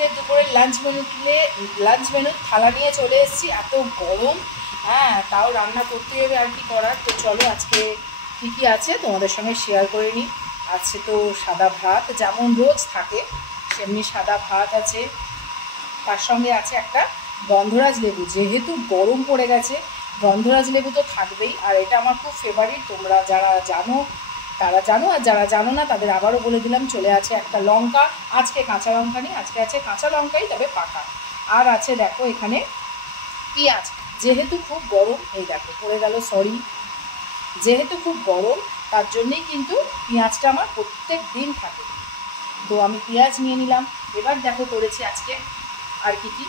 আজকের দুপুরের lunch menu থালা নিয়ে চলে এসেছি। এত গরম, হ্যাঁ, তাও রান্না করতে হবে, আর কি করার। তো চলো আজকে কী কী আছে তোমাদের সঙ্গে শেয়ার করে নিই। আছে তো সাদা ভাত, যেমন রোজ থাকে সেমনি সাদা ভাত আছে, তার সঙ্গে আছে একটা গন্ধরাজ লেবু। যেহেতু গরম পড়ে গেছে, গন্ধরাজ লেবু তো থাকবেই, আর এটা আমার খুব ফেভারিট। তোমরা যারা জানো তারা জানো, আর যারা জানো না তাদের আবারও বলে দিলাম। চলে আছে একটা লঙ্কা, আজকে কাঁচা লঙ্কা নেই, আজকে আছে কাঁচা লঙ্কাই, তবে পাকা। আর আছে দেখো এখানে পেঁয়াজ। যেহেতু খুব গরম, এই দেখো পড়ে গেল, সরি, যেহেতু খুব গরম তার জন্যেই কিন্তু পেঁয়াজটা আমার প্রত্যেক দিন থাকে। তো আমি পেঁয়াজ নিয়ে নিলাম। এবার দেখো করেছি আজকে আর কি কি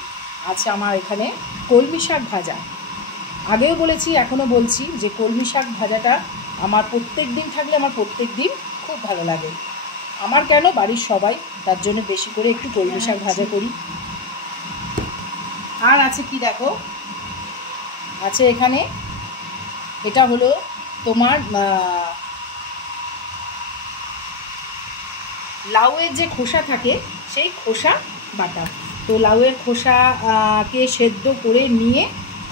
আছে আমার এখানে। কলমি শাক ভাজা, আগেও বলেছি এখনও বলছি যে কলমি শাক ভাজাটা আমার প্রত্যেক দিন থাকলে আমার প্রত্যেক দিন খুব ভালো লাগে। আমার কেন, বাড়ির সবাই, তার জন্য বেশি করে একটু কলমি শাক ভাজা করি। আর আছে কি দেখো, আছে এখানে, এটা হলো তোমার লাউয়ের যে খোসা থাকে সেই খোসা বাটা। তো লাউয়ের খোসাকে সেদ্ধ করে নিয়ে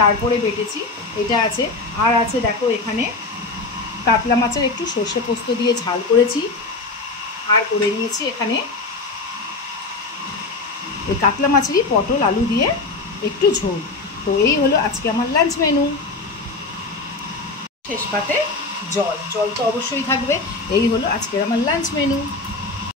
তারপরে বেটেছি, এটা আছে। আর আছে দেখো এখানে কাতলা মাছের একটু সর্ষে পোস্ত দিয়ে ঝাল করেছি। আর করে নিয়েছি এখানে এই কাতলা মাছেরই পটল আলু দিয়ে একটু ঝোল। তো এই হলো আজকে আমার লাঞ্চ মেনু। শেষ পাতে জল তো অবশ্যই থাকবে। এই হলো আজকের আমার লাঞ্চ মেনু।